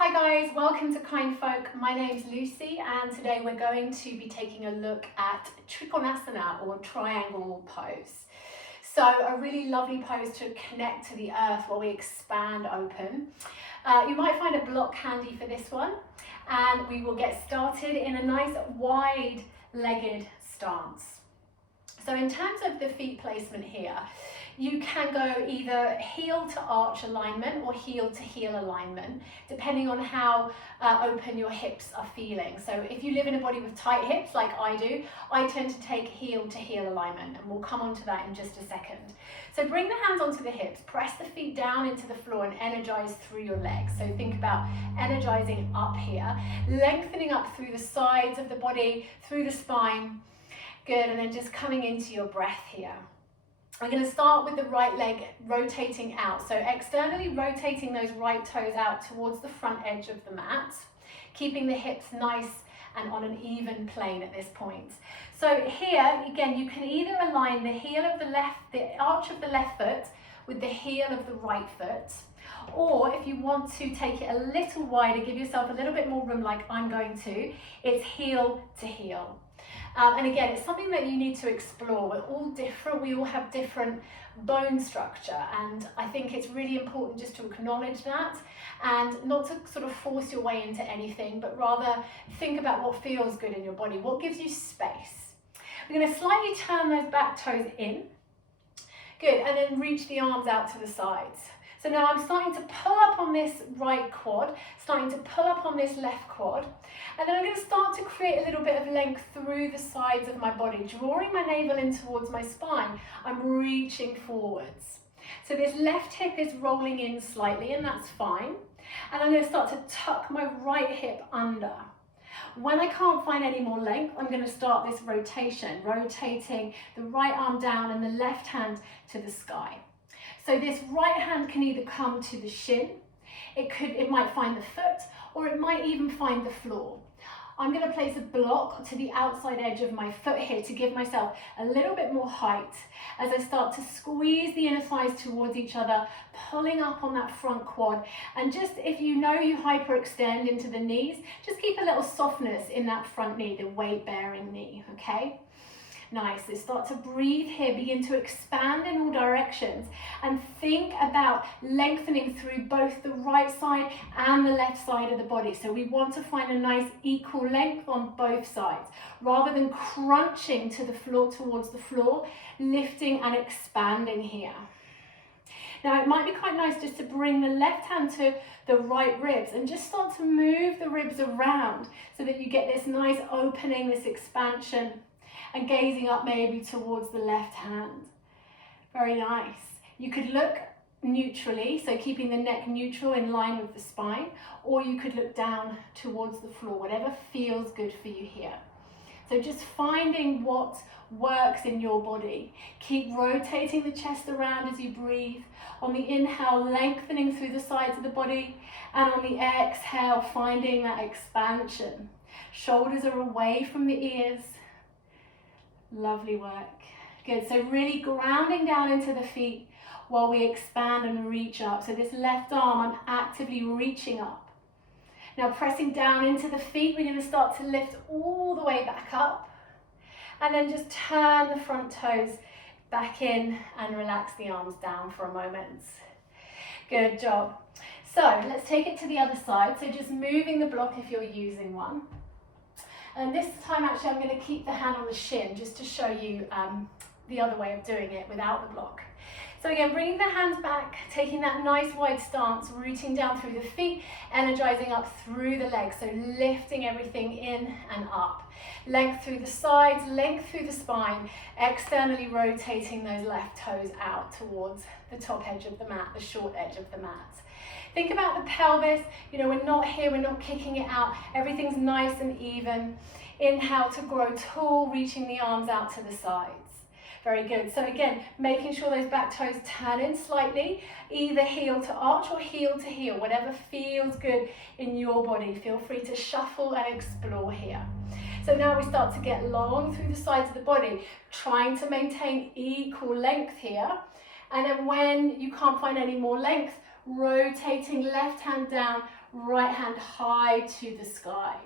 Hi guys, welcome to Kindfolk. My name's Lucy and today we're going to be taking a look at Trikonasana or triangle pose. So a really lovely pose to connect to the earth while we expand open. You might find a block handy for this one and we will get started in a nice wide-legged stance. So in terms of the feet placement here, you can go either heel to arch alignment or heel to heel alignment, depending on how open your hips are feeling. So if you live in a body with tight hips like I do, I tend to take heel to heel alignment, and we'll come on to that in just a second. So bring the hands onto the hips, press the feet down into the floor and energize through your legs. So think about energizing up here, lengthening up through the sides of the body, through the spine. Good, and then just coming into your breath here. I'm going to start with the right leg rotating out. So externally rotating those right toes out towards the front edge of the mat, keeping the hips nice and on an even plane at this point. So here, again, you can either align the heel of the arch of the left foot with the heel of the right foot, or if you want to take it a little wider, give yourself a little bit more room like I'm going to, it's heel to heel. And again, it's something that you need to explore. We're all different, we all have different bone structure, and I think it's really important just to acknowledge that and not to sort of force your way into anything, but rather think about what feels good in your body, what gives you space. We're going to slightly turn those back toes in. Good, and then reach the arms out to the sides. So now I'm starting to pull up on this right quad, starting to pull up on this left quad, and then I'm going to start to create a little bit of length through the sides of my body, drawing my navel in towards my spine. I'm reaching forwards. So this left hip is rolling in slightly, and that's fine. And I'm going to start to tuck my right hip under. When I can't find any more length, I'm going to start this rotation, rotating the right arm down and the left hand to the sky. So this right hand can either come to the shin, it might find the foot, or it might even find the floor. I'm going to place a block to the outside edge of my foot here to give myself a little bit more height as I start to squeeze the inner thighs towards each other, pulling up on that front quad. And just if you know you hyperextend into the knees, just keep a little softness in that front knee, the weight-bearing knee, okay? Nice, so start to breathe here, begin to expand in all directions and think about lengthening through both the right side and the left side of the body. So we want to find a nice equal length on both sides rather than crunching to the floor towards the floor, lifting and expanding here. Now it might be quite nice just to bring the left hand to the right ribs and just start to move the ribs around so that you get this nice opening, this expansion, and gazing up maybe towards the left hand. Very nice. You could look neutrally, so keeping the neck neutral in line with the spine, or you could look down towards the floor, whatever feels good for you here. So just finding what works in your body. Keep rotating the chest around as you breathe. On the inhale, lengthening through the sides of the body, and on the exhale, finding that expansion. Shoulders are away from the ears. Lovely work. Good, so really grounding down into the feet while we expand and reach up. So this left arm, I'm actively reaching up. Now pressing down into the feet, we're going to start to lift all the way back up. And then just turn the front toes back in and relax the arms down for a moment. Good job. So let's take it to the other side. So just moving the block if you're using one. And this time actually I'm going to keep the hand on the shin just to show you the other way of doing it without the block. So again, bringing the hands back, taking that nice wide stance, rooting down through the feet, energizing up through the legs, so lifting everything in and up. Length through the sides, length through the spine, externally rotating those left toes out towards the top edge of the mat, the short edge of the mat. Think about the pelvis, you know, we're not here, we're not kicking it out, everything's nice and even. Inhale to grow tall, reaching the arms out to the sides. Very good. So again, making sure those back toes turn in slightly, either heel to arch or heel to heel, whatever feels good in your body. Feel free to shuffle and explore here. So now we start to get long through the sides of the body, trying to maintain equal length here. And then when you can't find any more length, Rotating left hand down, right hand high to the sky.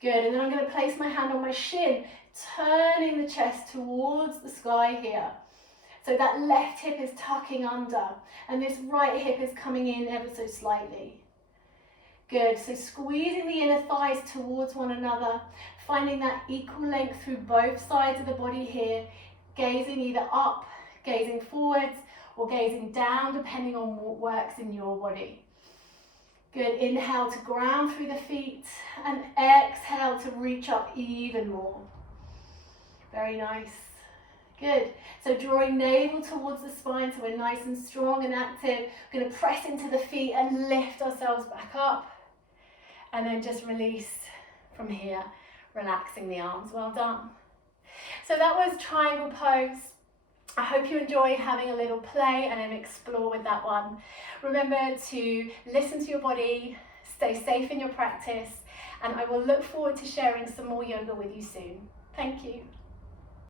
Good, and then I'm going to place my hand on my shin, turning the chest towards the sky here. So that left hip is tucking under, and this right hip is coming in ever so slightly. Good, so squeezing the inner thighs towards one another, finding that equal length through both sides of the body here, gazing either up, gazing forwards, or gazing down, depending on what works in your body. Good, inhale to ground through the feet, and exhale to reach up even more. Very nice. Good, so drawing navel towards the spine so we're nice and strong and active. We're going to press into the feet and lift ourselves back up. And then just release from here, relaxing the arms. Well done. So that was triangle pose. I hope you enjoy having a little play and then explore with that one. Remember to listen to your body, stay safe in your practice, and I will look forward to sharing some more yoga with you soon. Thank you.